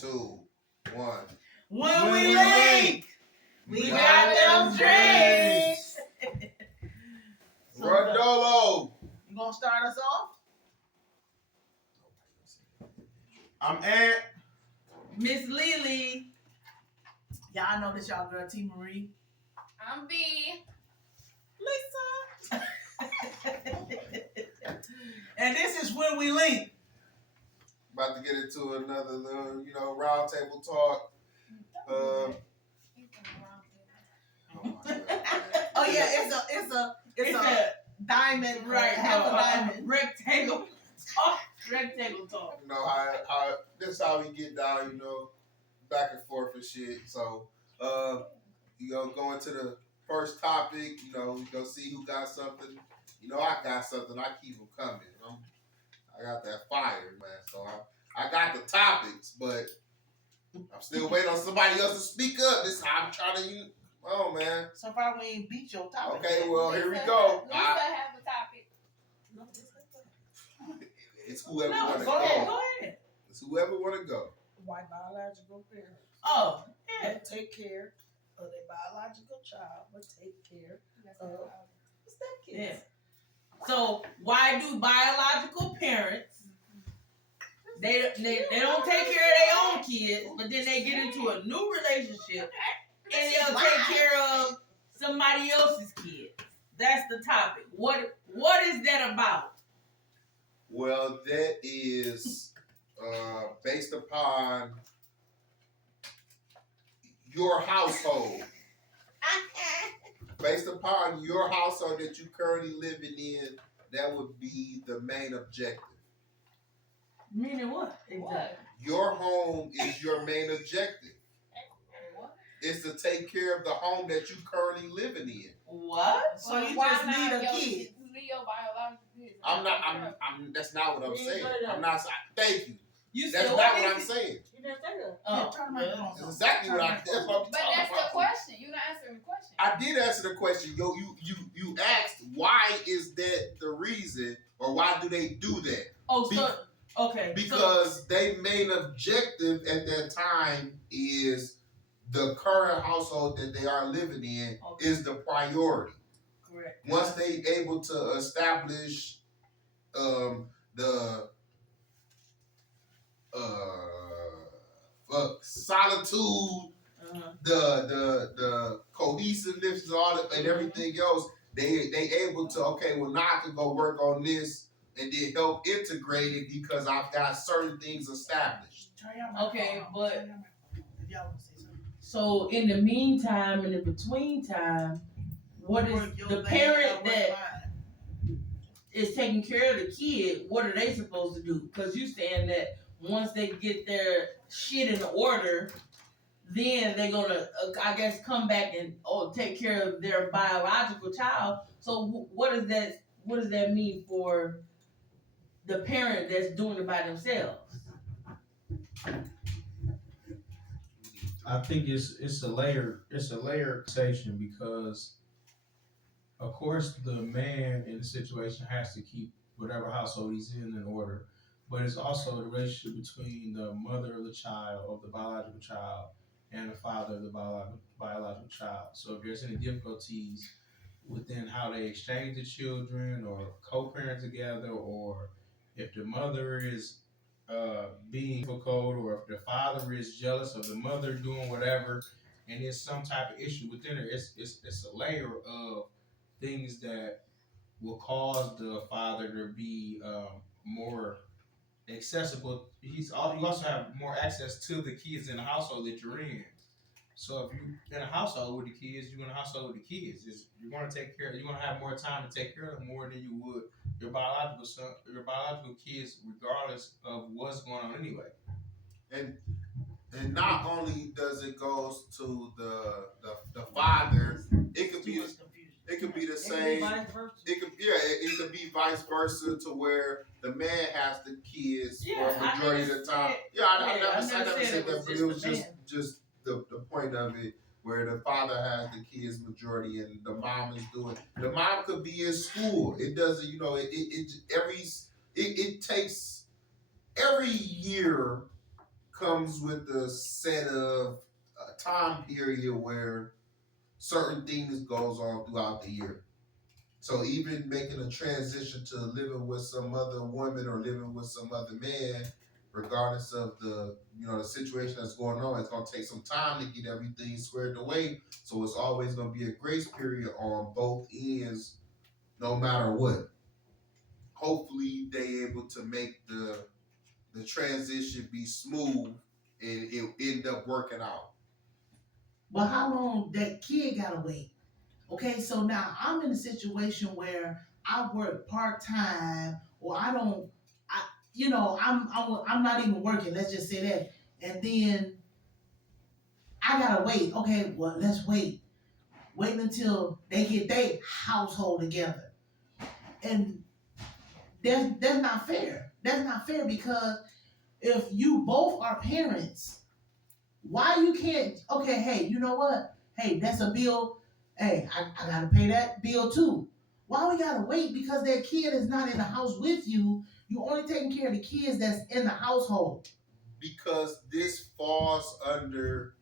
2, 1. When we link, we got them drinks. Rondolo. You gonna start us off? I'm Ant. Miss Lily. Y'all know this y'all girl T Marie. I'm B. Lisa. And this is When We Link. About to get into another little, round table talk. Oh yeah, it's a diamond, right? Half a diamond, rectangle talk. Rectangle talk. How this is how we get down, back and forth and shit. So, going to the first topic, we go see who got something. I got something. I keep them coming. I got that fire, man. So I got the topics, but I'm still waiting on somebody else to speak up. This how I'm trying to. Oh man. So far we ain't beat your topic. Okay, well here we go. Lisa have a topic. It's whoever want to go. Go ahead. It's whoever want to go. White biological parents. Oh, yeah. Don't take care of their biological child, but take care of stepkids. Yeah. So why do biological parents they don't take care of their own kids, but then they get into a new relationship and they'll take care of somebody else's kids? That's the topic. What is that about? Well, that is based upon your household. Based upon your household that you currently living in, that would be the main objective. Meaning what? Exactly. Your home is your main objective. It's to take care of the home that you currently living in. What? So you just need a kid. I'm not. I'm. That's not what I'm saying. I'm not. Thank you. That's not what I'm saying. You didn't say that. Oh, that's exactly what I'm. That's what I'm But that's about. the question. You're not answering the question. I did answer the question. You asked why is that the reason, or why do they do that? Oh, so okay. Because their main objective at that time is the current household that they are living in is the priority. Correct. Once they able to establish the solitude, the cohesiveness, and everything else, they able to now I can go work on this and then help integrate it because I've got certain things established. Okay, but so in the meantime, in the between time, what is the parent that is taking care of the kid? What are they supposed to do? Because you saying that once they get their shit in order, then they're gonna, I guess, come back and take care of their biological child. So what does that mean for the parent that's doing it by themselves? I think it's a layer conversation because of course the man in the situation has to keep whatever household he's in order, but it's also the relationship between the mother of the child, of the biological child, and the father of the biological child. So if there's any difficulties within how they exchange the children or co-parent together, or if the mother is being difficult, or if the father is jealous of the mother doing whatever, and there's some type of issue within her, it's a layer of things that will cause the father to be more accessible. You also have more access to the kids in the household that you're in. So if you're in a household with the kids, you're in a household with the kids. You're going to take care. You're going to have more time to take care of them more than you would your biological son, your biological kids, regardless of what's going on anyway. And not only does it goes to the father, it could be the same. It could be vice versa to where the man has the kids for a majority of the time. I never said that, but it was just the point of it, where the father has the kids majority and the mom is doing. The mom could be in school. It doesn't, it takes every year comes with a set of time period where certain things goes on throughout the year. So even making a transition to living with some other woman or living with some other man, regardless of the situation that's going on, it's gonna take some time to get everything squared away. So it's always gonna be a grace period on both ends, no matter what. Hopefully they able to make the transition be smooth and it end up working out. But how long that kid gotta wait? Okay, so now I'm in a situation where I work part time, or I don't, I'm not even working. Let's just say that, and then I gotta wait. Okay, well, let's wait until they get their household together, and that's not fair. That's not fair because if you both are parents, why you can't? Okay, hey, you know what? Hey, that's a bill. Hey, I gotta pay that bill too. Why we gotta wait because that kid is not in the house with you? You only taking care of the kids that's in the household. Because this falls under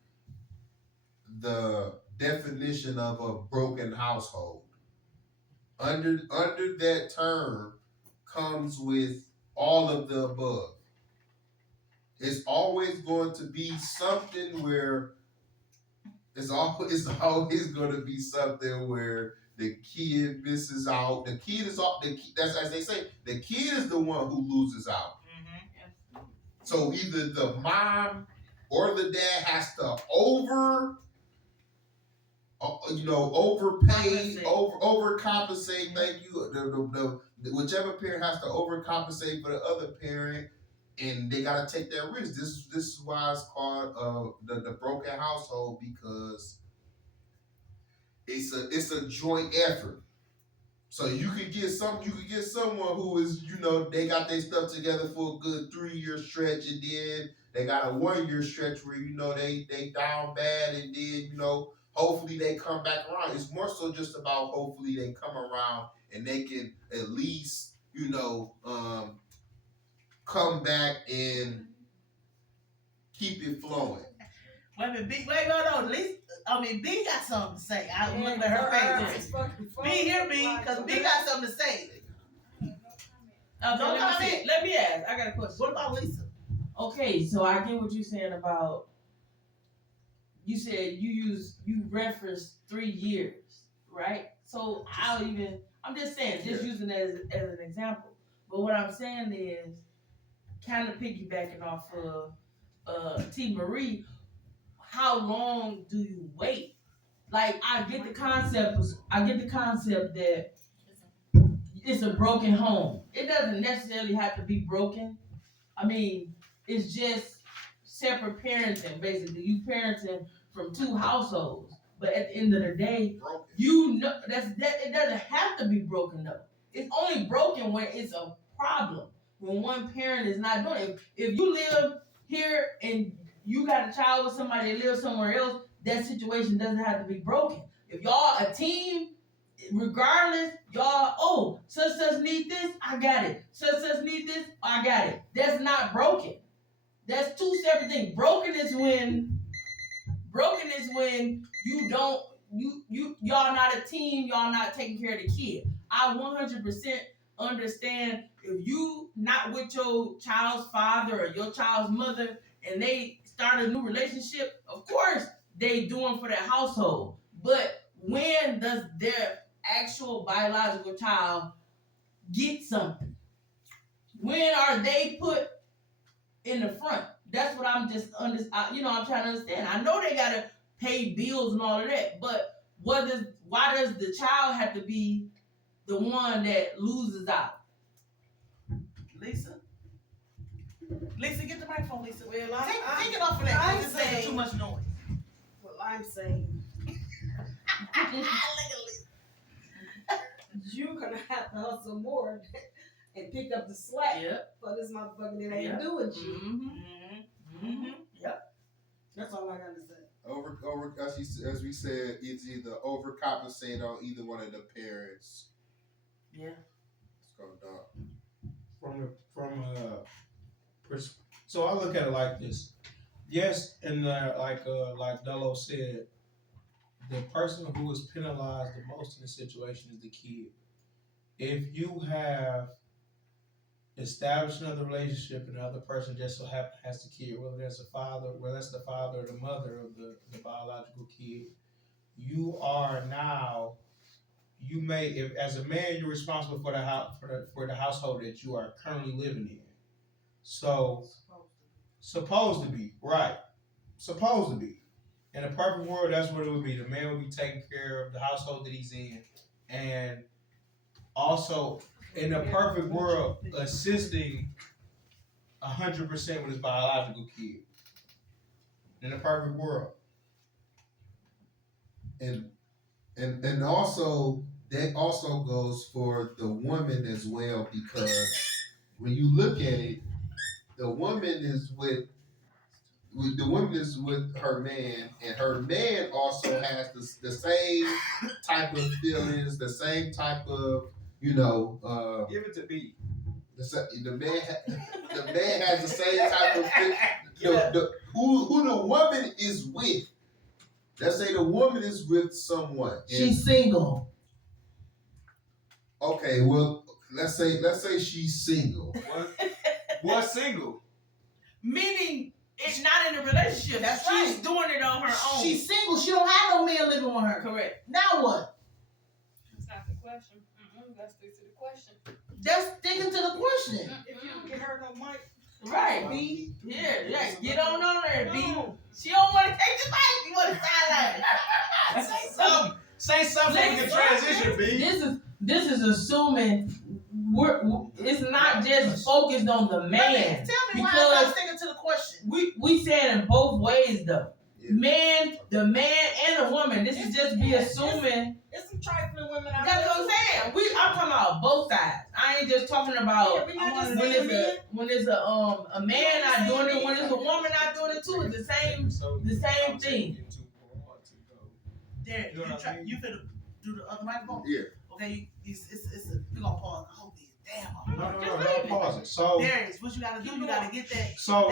the definition of a broken household. Under that term comes with all of the above. It's always going to be something where it's always going to be something where the kid misses out. The kid is all that's as they say. The kid is the one who loses out. So either the mom or the dad has to overpay, overcompensate. Thank you. The whichever parent has to overcompensate for the other parent, and they gotta take that risk. This is why it's called the broken household, because it's a joint effort. So you could get someone who is, they got their stuff together for a good 3 year stretch, and then they got a 1 year stretch where they down bad, and then hopefully they come back around. It's more so just about hopefully they come around and they can at least come back and keep it flowing. Wait a minute, B. Wait, no. At least, B got something to say. I'm looking at her face. B, hear me, because B got something to say. Let me ask. I got a question. What about Lisa? Okay, so I get what you're saying about. You said you referenced 3 years, right? So I'm just saying, just using it as an example. But what I'm saying is, kind of piggybacking off of T. Marie, how long do you wait? Like, I get the concept that it's a broken home. It doesn't necessarily have to be broken. I mean, it's just separate parenting, basically. You parenting from 2 households. But at the end of the day, it doesn't have to be broken though. It's only broken when it's a problem. When one parent is not doing it. If you live here and you got a child with somebody that lives somewhere else, that situation doesn't have to be broken. If y'all a team, regardless, y'all, such need this, I got it. Such need this, I got it. That's not broken. That's 2 separate things. Broken is when y'all not a team, y'all not taking care of the kid. I 100% understand if you not with your child's father or your child's mother and they start a new relationship, of course they doing for their household. But when does their actual biological child get something? When are they put in the front? That's what I'm just I'm trying to understand. I know they gotta pay bills and all of that, but why does the child have to be the one that loses out? Lisa, get the microphone, Lisa. Well, Take it off of that. This is too much noise. Well, I'm saying you're gonna have to hustle more and pick up the slack for this motherfucker that ain't doing shit. Yep. That's all I got to say. As we said, it's either overcompensate on either one of the parents. Yeah. Let's go, dog. From a So I look at it like this. Yes, and like Delo said, the person who is penalized the most in the situation is the kid. If you have established another relationship and the other person just so happen has the kid, whether that's the father or the mother of the biological kid, you are now you may if as a man you're responsible for the house for the household that you are currently living in. So supposed to be, right. Supposed to be. In a perfect world, that's what it would be. The man would be taking care of the household that he's in, and also in a perfect world, assisting 100% with his biological kid. In a perfect world, And also that also goes for the woman as well, because when you look at it, the woman is with her man, and her man also has the same type of feelings, the same type of give it to B. the man has the same type of who the woman is with. Let's say the woman is with someone. She's single. Okay, well, let's say she's single. What's single? Meaning it's not in a relationship. That's She's right. doing it on her own. She's single. She don't have no man living with her. Correct. Now what? That's not the question. Let's stick to the question. That's sticking to the question. If you don't get her no mic, Right, B. Yeah, get on there, B. She don't want to take the mic. You want to sound like Say something we can transition, B. This is assuming it's not just focused on the man. Tell me why because I'm not sticking to the question. we saying in both ways though. Yeah. The man and the woman. This is just be assuming. there's some trifling women out That's there. what I'm saying. I'm talking about both sides. I ain't just talking about Yeah, but when it's a man not doing it, when it's a woman not doing it too. It's the same thing. There, you finna do the other microphone? Yeah. Okay, we gonna pause. Oh, damn. No, pause it. So Darius, what you gotta do? You gotta get that. So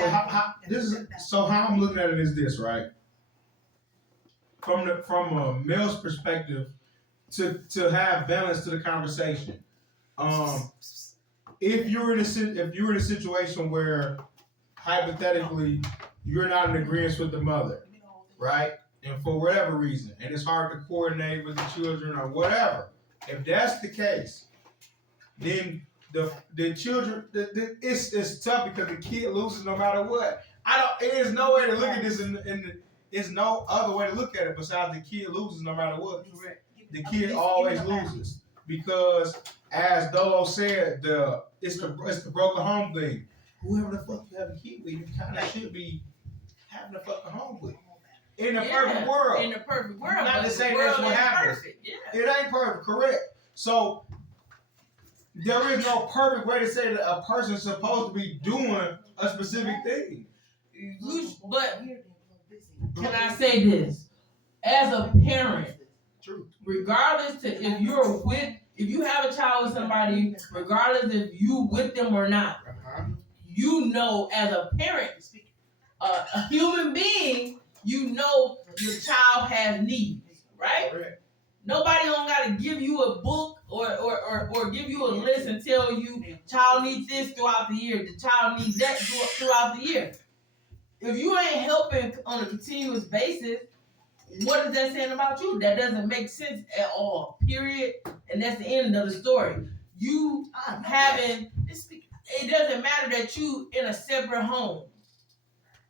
how I'm looking at it is this, right? From a male's perspective, to have balance to the conversation. If you're in a situation where hypothetically you're not in agreement with the mother, right? And for whatever reason, and it's hard to coordinate with the children or whatever. If that's the case, then the children, it's tough because the kid loses no matter what. There's no way to look at this there's no other way to look at it besides the kid loses no matter what. The kid always loses because, as Dolo said, it's the broken home thing. Whoever the fuck you have a kid with, you kind of should be having a fucking home with. In a perfect world. In a perfect world. Not to say that's what happens. Yeah. It ain't perfect, correct. So there is no perfect way to say that a person's supposed to be doing a specific thing. But can I say this? As a parent, True. regardless to if you have a child with somebody, regardless if you with them or not, you know as a parent, a human being, you know your child has needs, right? Correct. Nobody don't gotta give you a book or give you a list and tell you child needs this throughout the year, the child needs that throughout the year. If you ain't helping on a continuous basis, what is that saying about you? That doesn't make sense at all. Period. And that's the end of the story. You having it doesn't matter that you in a separate home.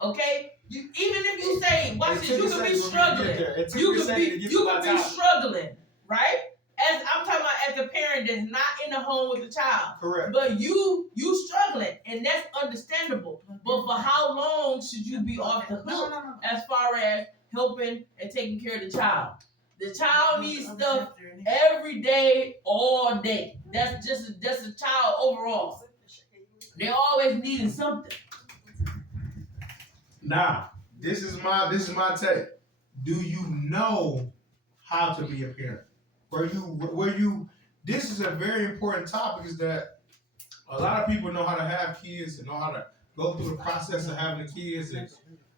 Okay? Even if you say, watch this, you could be struggling. You could be struggling, right? As I'm talking about as a parent that's not in the home with the child. Correct. But you struggling, and that's understandable. But for how long should you be off the hook as far as helping and taking care of the child? The child needs stuff every day, all day. That's a child overall. They're always needing something. Now, this is my take. Do you know how to be a parent? This is a very important topic, is that a lot of people know how to have kids and know how to go through the process of having the kids.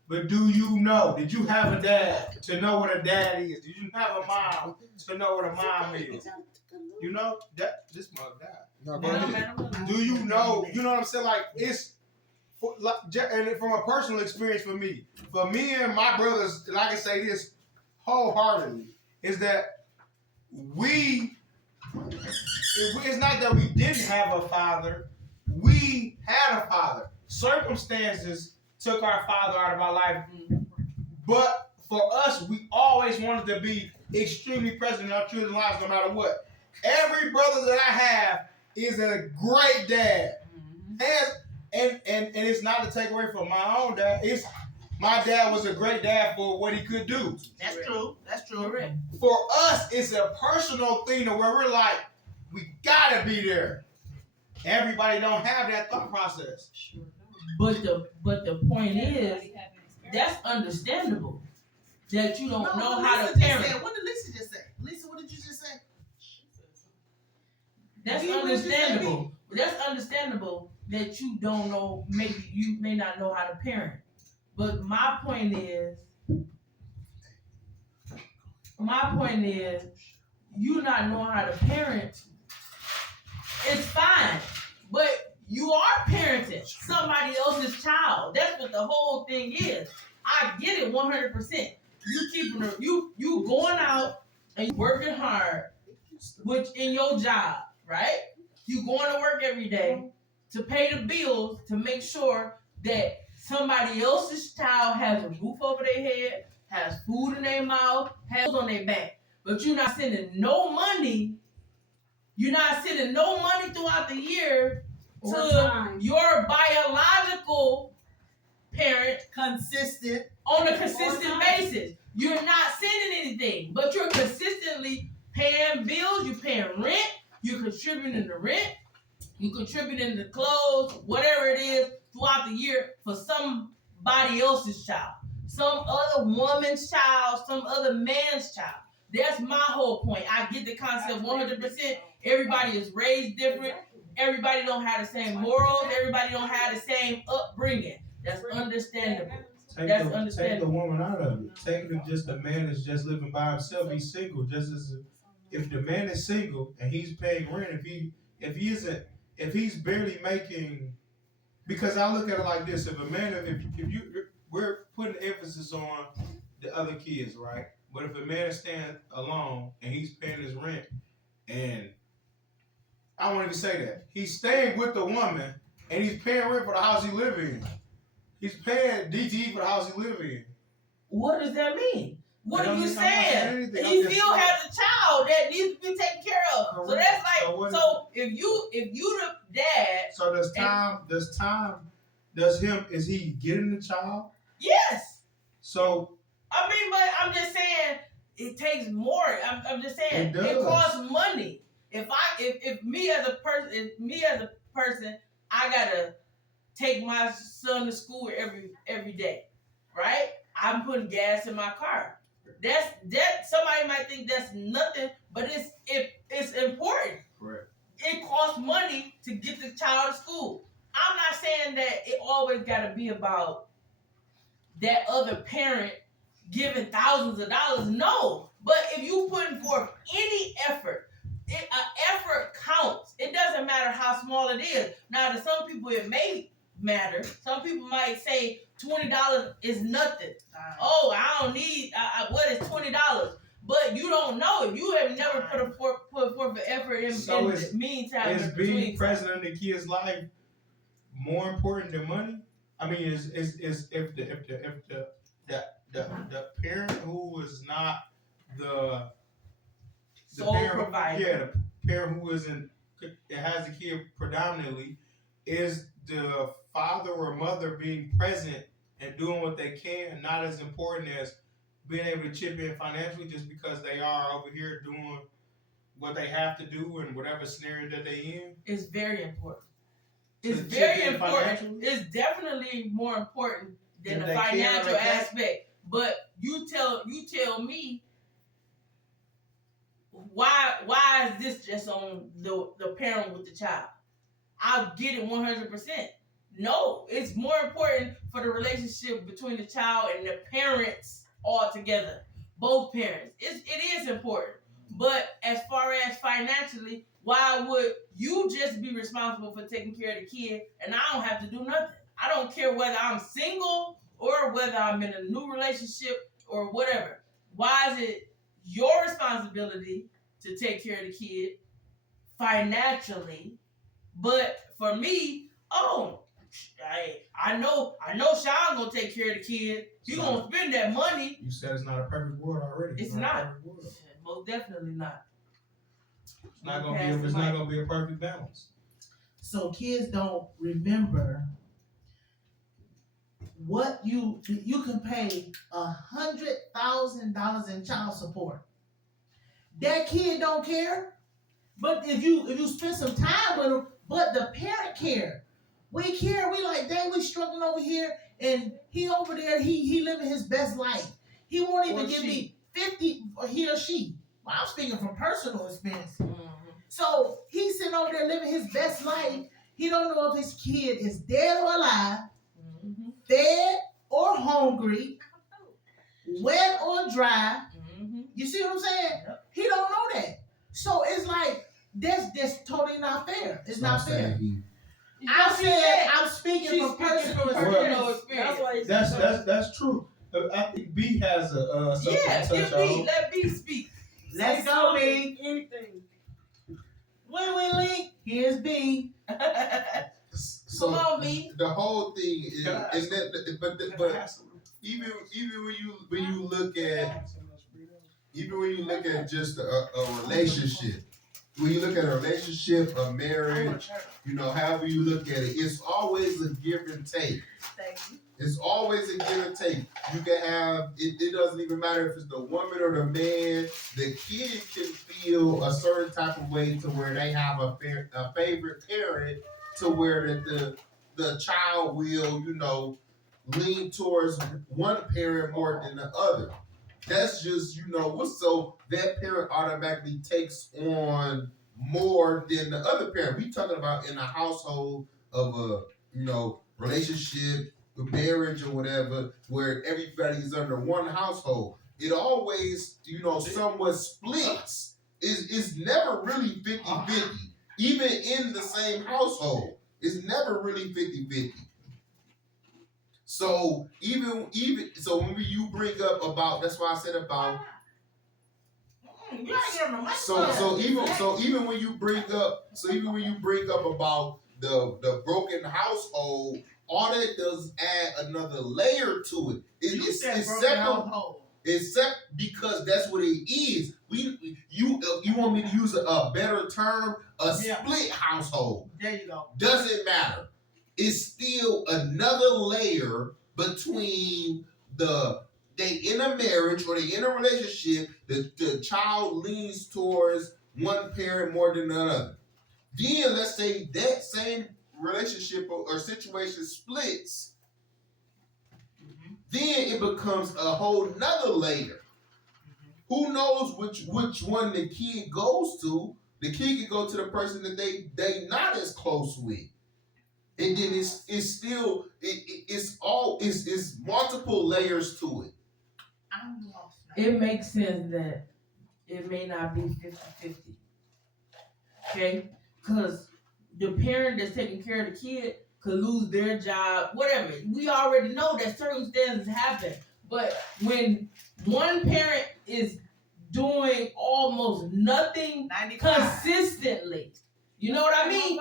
But do you know? Did you have a dad to know what a dad is? Did you have a mom to know what a mom is? You know that this mug died. No, go ahead. Do you know? You know what I'm saying? Like it's, and from a personal experience for me and my brothers, and I can say this wholeheartedly, is that it's not that we didn't have a father, we had a father. Circumstances took our father out of our life, but for us, we always wanted to be extremely present in our children's lives no matter what. Every brother that I have is a great dad. And it's not to take away from my own dad. It's my dad was a great dad for what he could do. That's true. That's true. For us, it's a personal thing to where we're like, we gotta be there. Everybody don't have that thought process. But the point is, that's understandable. That you don't know how to parent. What did Lisa just say? Lisa, what did you just say? That's understandable. That's understandable that you don't know, maybe you may not know how to parent. But my point is, you not knowing how to parent, it's fine. But you are parenting somebody else's child. That's what the whole thing is. I get it 100%. You keeping her, you going out and working hard, which in your job, right? You going to work every day to pay the bills to make sure that somebody else's child has a roof over their head, has food in their mouth, has clothes on their back. But you're not sending no money. You're not sending no money throughout the year to your biological parent on a consistent basis. You're not sending anything, but you're consistently paying bills, you're paying rent, you're contributing to rent, you're contributing to clothes, whatever it is throughout the year for somebody else's child, some other woman's child, some other man's child. That's my whole point. I get the concept 100%. Everybody is raised different. Everybody don't have the same morals. Everybody don't have the same upbringing. That's understandable. Take the woman out of it. Take it just the man is just living by himself. He's single. Just as if the man is single and he's paying rent, if he's barely making, because I look at it like this: if a man, we're putting emphasis on the other kids, right? But if a man is staying alone and he's paying his rent, and I won't even say that he's staying with the woman and he's paying rent for the house he lives in. He's paying DTE for the house he lives in. What does that mean? What are you saying? He still has a child that needs to be taken care of. Correct. So that's like, so if you the dad. So is he getting the child? Yes. So. I mean, but I'm just saying it takes more. I'm just saying it costs money. If me as a person, I gotta take my son to school every day, right? I'm putting gas in my car. That somebody might think that's nothing, but it's important. Correct. It costs money to get the child to school. I'm not saying that it always gotta be about that other parent giving thousands of dollars. No, but if you putting forth any effort, effort counts. It doesn't matter how small it is. Now, to some people, it may matter. Some people might say $20 is nothing. Oh, I don't need. What is $20? But you don't know if you have never put forth an effort in the meantime. Is being present in the kid's life more important than money? I mean, is if the parent who is not the sole provider, the parent who has the kid predominantly, is the father or mother being present and doing what they can not as important as being able to chip in financially just because they are over here doing what they have to do in whatever scenario that they in? It's very important. It's very important. It's definitely more important than the financial aspect. But you tell me why is this just on the parent with the child? I'll get it 100%. No, it's more important for the relationship between the child and the parents all together. Both parents. It is important. But as far as financially, why would you just be responsible for taking care of the kid and I don't have to do nothing? I don't care whether I'm single or whether I'm in a new relationship or whatever. Why is it your responsibility to take care of the kid financially? But for me, I know Sean gonna take care of the kid. He gonna spend that money. You said it's not a perfect world already. It's not. Most definitely not. It's not gonna be a perfect balance. So kids don't remember what you can pay $100,000 in child support. That kid don't care. But if you spend some time with them, but the parent care. We care. We like, dang, we struggling over here, and he over there, he living his best life. He won't even give me 50, or he or she. Well, I'm speaking from personal experience. Mm-hmm. So he's sitting over there living his best life. He don't know if his kid is dead or alive, mm-hmm. fed or hungry, wet or dry. Mm-hmm. You see what I'm saying? Yep. He don't know that. So it's like, that's totally not fair. It's not fair. I'm speaking from personal experience. That's true. I think B has something to touch on. Let B speak. Let's go, B. Anything. When we link, here's B. So come on, B. The whole thing is that, but even when you look at just a relationship. When you look at a relationship, a marriage, however you look at it, it's always a give and take. It's always a give and take. You can have, it doesn't even matter if it's the woman or the man, the kid can feel a certain type of way to where they have a favorite parent to where the child will, lean towards one parent more than the other. That's just, so that parent automatically takes on more than the other parent. We talking about in a household of a, relationship, marriage or whatever, where everybody is under one household. It always, somewhat splits. It's never really 50-50. Even in the same household, it's never really 50-50. So even so when you bring up about, that's why I said about even when you bring up about the broken household, all that does is add another layer to it. Except because that's what it is. You want me to use a better term? Split household. There you go. Doesn't matter. It's still another layer between they in a marriage or they in a relationship, the child leans towards one parent more than the other. Then let's say that same relationship or situation splits. Mm-hmm. Then it becomes a whole nother layer. Mm-hmm. Who knows which one the kid goes to? The kid can go to the person that they not as close with. And then it's still it's multiple layers to it. I'm lost now. It makes sense that it may not be 50-50. Okay? Because the parent that's taking care of the kid could lose their job, whatever. We already know that circumstances happen. But when one parent is doing almost nothing 95. Consistently, you know what I mean?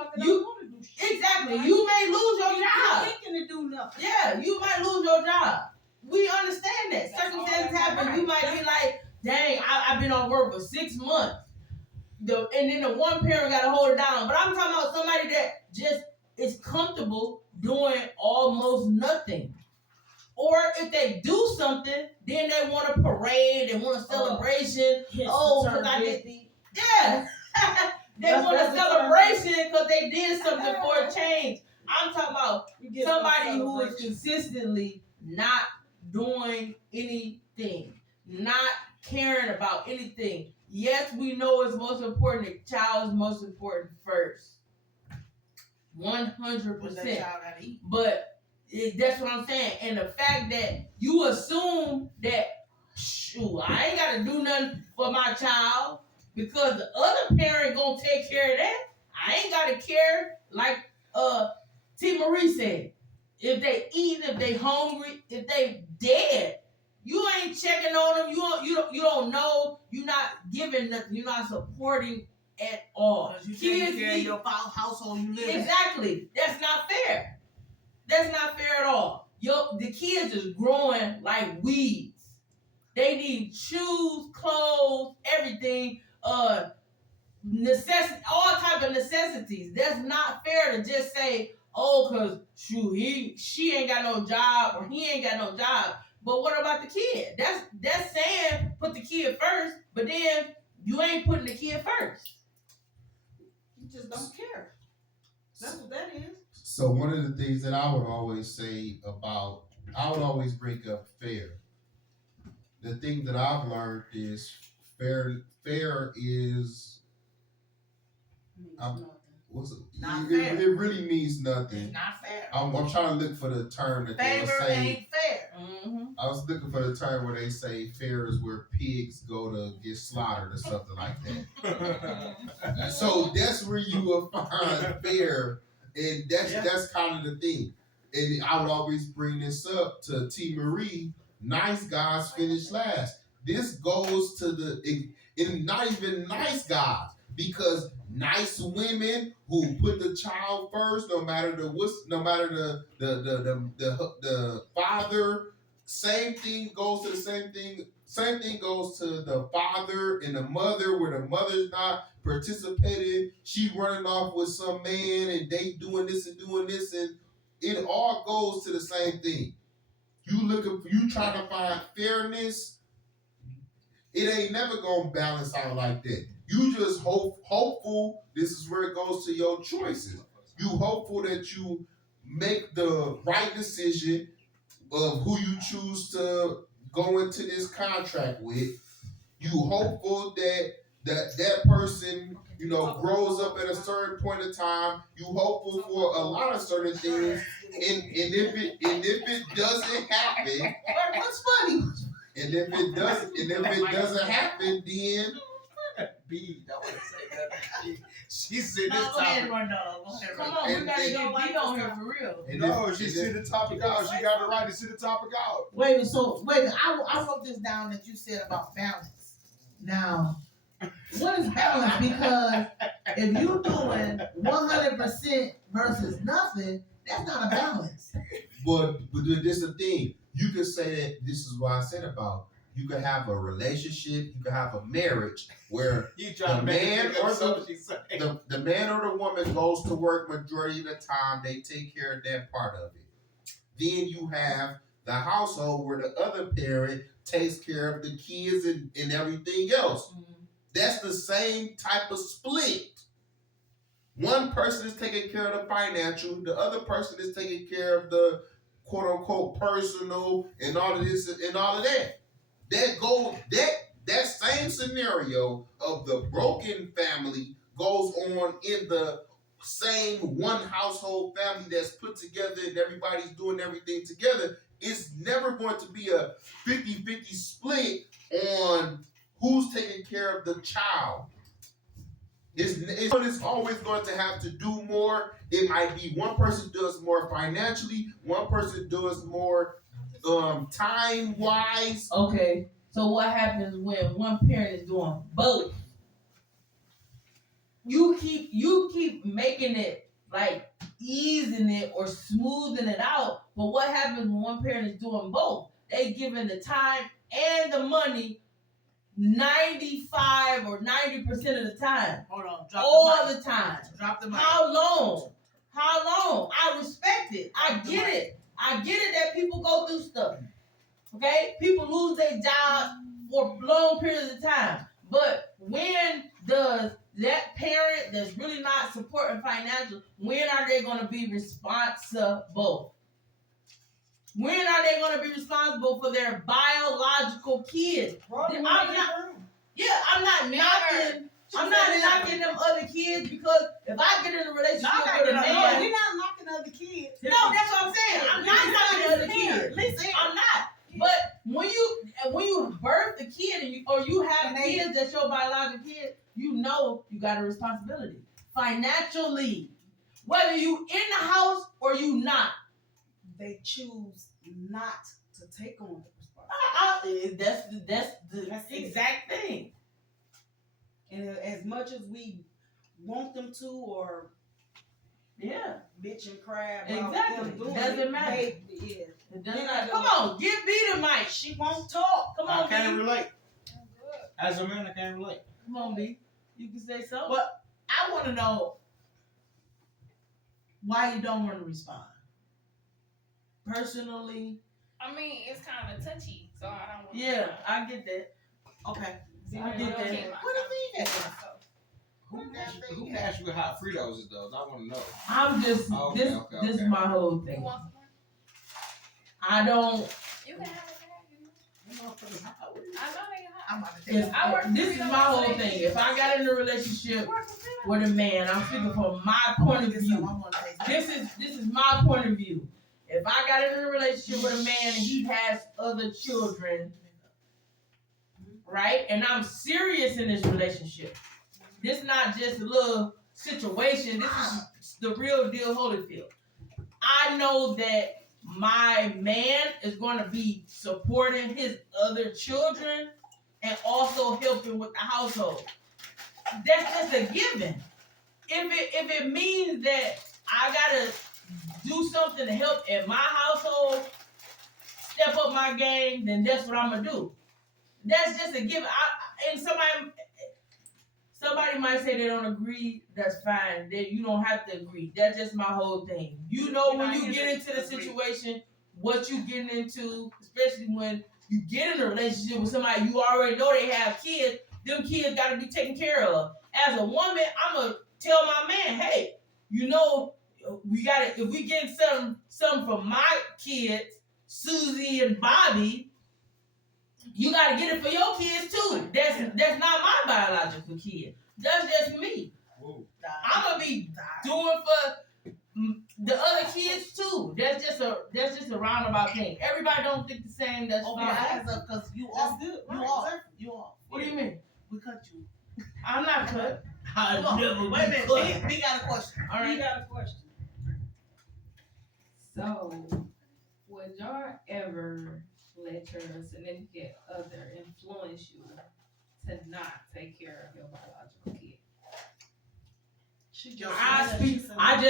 Exactly. You may lose your job. To do nothing. Yeah, you might lose your job. We understand that. Circumstances happen. You might be like, dang, I've been on work for 6 months. And then the one parent got to hold it down. But I'm talking about somebody that just is comfortable doing almost nothing. Or if they do something, then they want a parade, they want a celebration. Because I did. Yeah. They want a celebration because they did something for a change. I'm talking about somebody who is consistently not doing anything, not caring about anything. Yes, we know it's most important. The child is most important first. 100%. But that's what I'm saying. And the fact that you assume that, shoot, I ain't got to do nothing for my child because the other parent gonna take care of that. I ain't got to care. Like T. Marie said, if they eat, if they hungry, if they dead, you ain't checking on them. You don't know. You're not giving nothing. You're not supporting at all. You taking care of your household you live in. Exactly. That's not fair. That's not fair at all. The kids is growing like weeds. They need shoes, clothes, everything, all type of necessities. That's not fair to just say, oh, cause she ain't got no job or he ain't got no job. But what about the kid? That's saying put the kid first, but then you ain't putting the kid first. You just don't care. That's what that is. So one of the things that I would always bring up fair. The thing that I've learned is fair is Not it, fair. it really means nothing. It's not fair. I'm trying to look for the term that they were Favor saying. ain't fair. Mm-hmm. I was looking for the term where they say fair is where pigs go to get slaughtered or something like that. So that's where you will find fair, and that's kind of the thing. And I would always bring this up to T. Marie. Nice guys finish last. This goes to and not even nice guys, because nice women who put the child first, no matter the father. Same thing goes to the same thing. Same thing goes to the father and the mother, where the mother's not participating. She running off with some man and they doing this, and it all goes to the same thing. You trying to find fairness, it ain't never gonna balance out like that. You just hopeful. This is where it goes to your choices. You hopeful that you make the right decision of who you choose to go into this contract with. You hopeful that person, grows up at a certain point in time. You hopeful for a lot of certain things, and if it doesn't happen, What's funny? and if it doesn't happen, then B, don't want to say that. She said No, this go ahead, topic. Rondell. Come on, we gotta And- get B on here for real. No, she said the topic out. She got it right to see the topic out. Wait, I wrote this down that you said about balance. Now, what is balance? Because if you doing 100% versus nothing, that's not a balance. But this is the thing. You could say that this is what I said about. You could have a relationship, you could have a marriage where the man or the man or the woman goes to work majority of the time. They take care of that part of it. Then you have the household where the other parent takes care of the kids and everything else. Mm-hmm. That's the same type of split. One person is taking care of the financial, the other person is taking care of the quote unquote personal and all of this and all of that. That same scenario of the broken family goes on in the same one household family that's put together and everybody's doing everything together. It's never going to be a 50-50 split on who's taking care of the child. It's always going to have to do more. It might be one person does more financially, one person does more time wise. Okay, so what happens when one parent is doing both? You keep making it like easing it or smoothing it out, but what happens when one parent is doing both? They giving the time and the money 95 or 90% of the time. Hold on, All the time. Drop the mic. How long? I respect it. I get it that people go through stuff. Okay? People lose their jobs for long periods of time. But when does that parent that's really not supporting financial, when are they going to be responsible? When are they going to be responsible for their biological kids? I'm not knocking. I'm not knocking them other kids because if I get in a relationship with a No, man, you're not knocking other kids. no, that's what I'm saying. I'm not knocking other kids. Listen, I'm not. But when you birth the kid or you have kids that's your biological kid, you know you got a responsibility financially, whether you in the house or you not. they choose not to take on the responsibility. That's the That's it. exact thing. And as much as we want them to, or Yeah, bitch and cry about exactly. them doing Doesn't it, matter. It doesn't Matter. Come on, give me the mic. She won't talk. Come I on, can't B. relate. I'm good. As a man, I can't relate. Come on, B. You can say something. But I want to know why you don't want to respond. Personally, I mean, it's kind of touchy, so I don't want Yeah, I get that. okay. I get that. What do you mean? Who asked you how Fritos is though? I want to know. I'm just Okay, this. okay, This is okay. my whole You thing. want some? I don't. You can have it. I know they I'm hot. about to take If I work this is my whole thing. If I got in a relationship with a man, I'm speaking from my point of view. This is my point of view. If I got in a relationship with a man and he has other children, right? And I'm serious in this relationship. This not just a little situation. This is the real deal, Holyfield. I know that my man is going to be supporting his other children and also helping with the household. That's just a given. If it means that I gotta do something to help in my household, step up my game, then that's what I'm gonna do. That's just a given. And somebody might say they don't agree. That's fine. Then you don't have to agree. That's just my whole thing. You know when you get into the situation, what you getting into, especially when you get in a relationship with somebody you already know they have kids. Them kids got to be taken care of. As a woman, I'm gonna tell my man, hey, you know, we gotta if we get something from my kids, Susie and Bobby. You gotta get it for your kids too. That's not my biological kid. That's just me. Whoa. I'm gonna be doing for the other kids too. That's just a roundabout thing. Everybody don't think the same. That's Okay, fine. hands up, because you off. You off. What do you mean? We cut you. I'm not cut. Come on. Wait a minute. We got a question. All You right. got a question. So, would y'all ever let your significant other influence you to not take care of your biological kid? I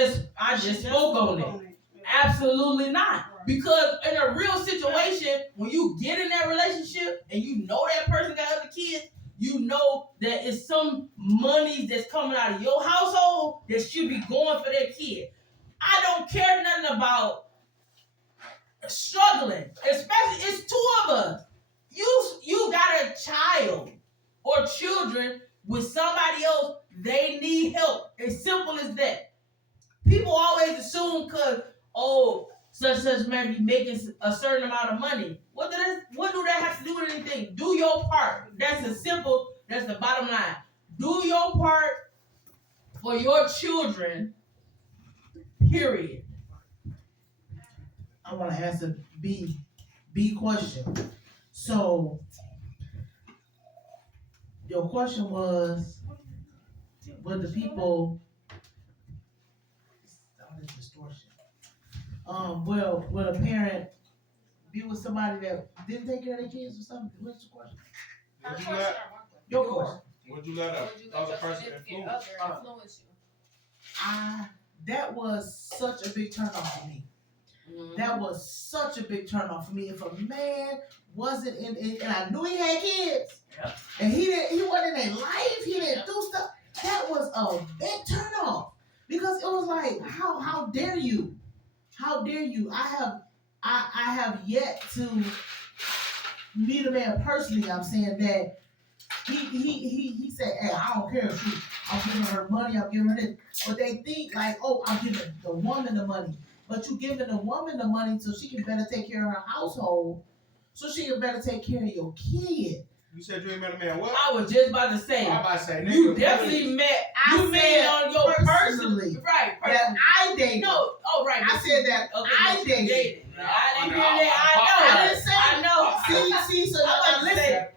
just spoke on it. Absolutely not. Because in a real situation, when you get in that relationship and you know that person got other kids, you know that it's some money that's coming out of your household that should be going for their kid. I don't care nothing about struggling, especially it's two of us. You got a child or children with somebody else, they need help. As simple as that. People always assume because such man be making a certain amount of money. What do that have to do with anything? Do your part. That's the bottom line. Do your part for your children. Period. I want to answer B question. So your question was, would the people? All this distortion. Well, would a parent be with somebody that didn't take care of their kids or something? What's the question? Would you let Your question. Would you let Would you let other your person significant influence? other influence you? That was such a big turn off for me. That was such a big turn off for me. If a man wasn't in and I knew he had kids, Yep. and he wasn't in their life, he didn't do stuff, that was a big turn off. Because it was like, how dare you? How dare you? I have yet to meet a man personally. I'm saying that he said, hey, I don't care if I'm giving her money, I'm giving her this. But they think like, oh, I'm giving the woman the money. But you giving the woman the money so she can better take care of her household, so she can better take care of your kid. You said you ain't met a man. What? I was just about to say. I'm about to say, nigga. You definitely met. You met on your personally. Right. That I dated. No. Oh, right. I said that I dated. I didn't hear that. I didn't say. I know. See. So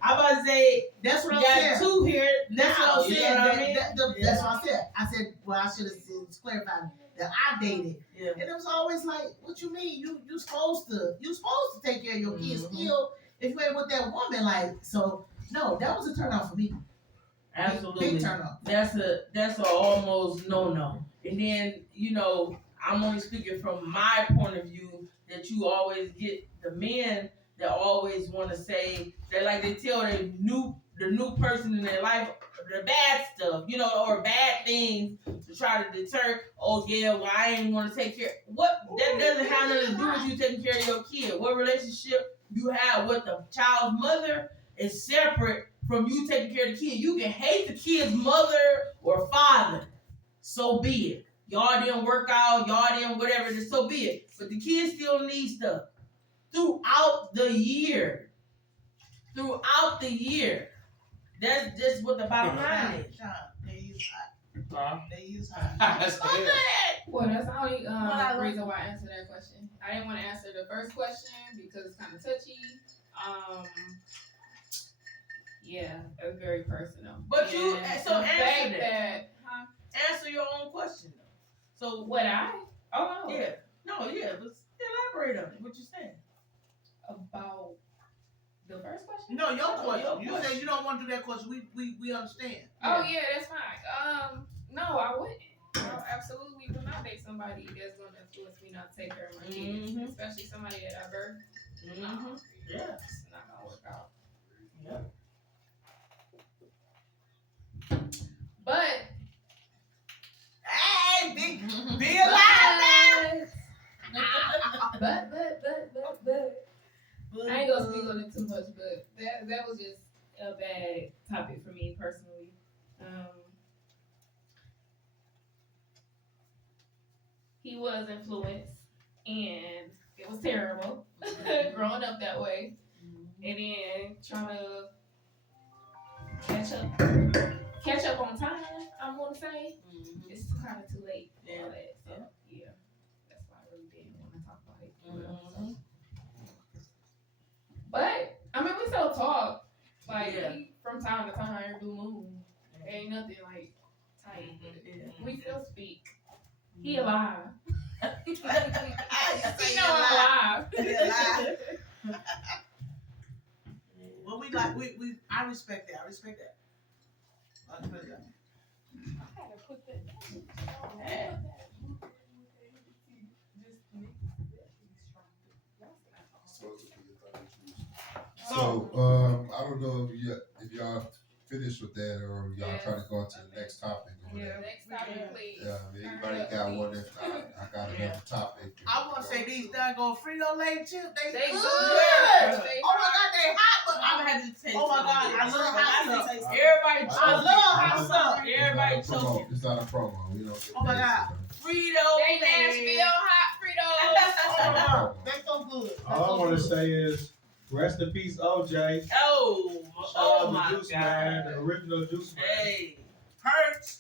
I'm about to say. That's what You I'm got saying. two here. That's what I'm saying. You know what I mean? That's what I said. I said, well, I should have clarified that I dated. Yeah. And it was always like, what you mean? You supposed to take care of your kids still if you ain't with that woman. Like, so no, that was a turn off for me. Absolutely. Big turn off. That's a almost no. And then, I'm only speaking from my point of view that you always get the men that always want to say that, like, they tell the new person in their life the bad stuff, or bad things to try to deter. Oh yeah, well, I ain't want to take care. What that doesn't have nothing to do with you taking care of your kid. What relationship you have with the child's mother is separate from you taking care of the kid. You can hate the kid's mother or father, so be it. Y'all didn't work out, y'all didn't whatever, so be it. But the kid still needs stuff throughout the year. That's just what the bottom line is. They use hot. Well, that's the only reason why I answered that question. I didn't want to answer the first question because it's kind of touchy. Yeah, it's very personal. But you, And so the answer fact that. Answer your own question though. So What I? Oh no. Yeah. No, yeah, but elaborate on it. What you saying? About the first question? No, your question. You question. said you don't want to do that question. We understand. Oh yeah, that's fine. No, I wouldn't. I absolutely would not date somebody that's gonna influence me not to take care of my kids, especially somebody that I birthed. Yeah. It's not gonna work out. Yeah. But Hey, be alive now. but I ain't gonna speak on it too much, but that was just a bad topic for me personally. He was influenced, and it was terrible growing up that way, and then trying to catch up on time. I'm gonna say it's kind of too late for all that. So yeah, that's why I really didn't want to talk about it. But I mean, we still talk from time to time, every blue moon. Ain't nothing like tight. We still speak. He alive. He know I'm alive. Well, I respect that. I respect that. I had to put that down. So I don't know if y'all finished with that or y'all trying to go on to the next topic. Next topic, please. Anybody got one? If not, I got another topic. I want to say these doggone Frito-Lay chips. They They good. good. Oh my God, they hot, but I'm gonna have to taste oh my God, I love hot stuff. Everybody I love hot stuff. Everybody choking. It's not a promo. We don't get Oh my God. They Nashville hot Fritos. They so good. All I want to say is, rest in peace, OJ. Oh Shout my out to Juice God. Man, the original Juice Man. Hey. Hurts.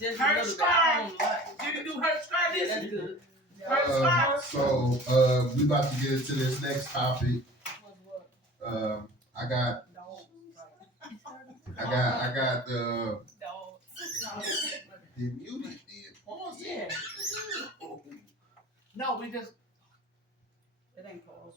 Just Hurt a little bit. scar. I don't like. Did you do hurt scar Yeah, this? that's good. Hurt scar. So we about to get into this next topic. I got the muted then. Pause it. Yeah. No, we just. It ain't pause.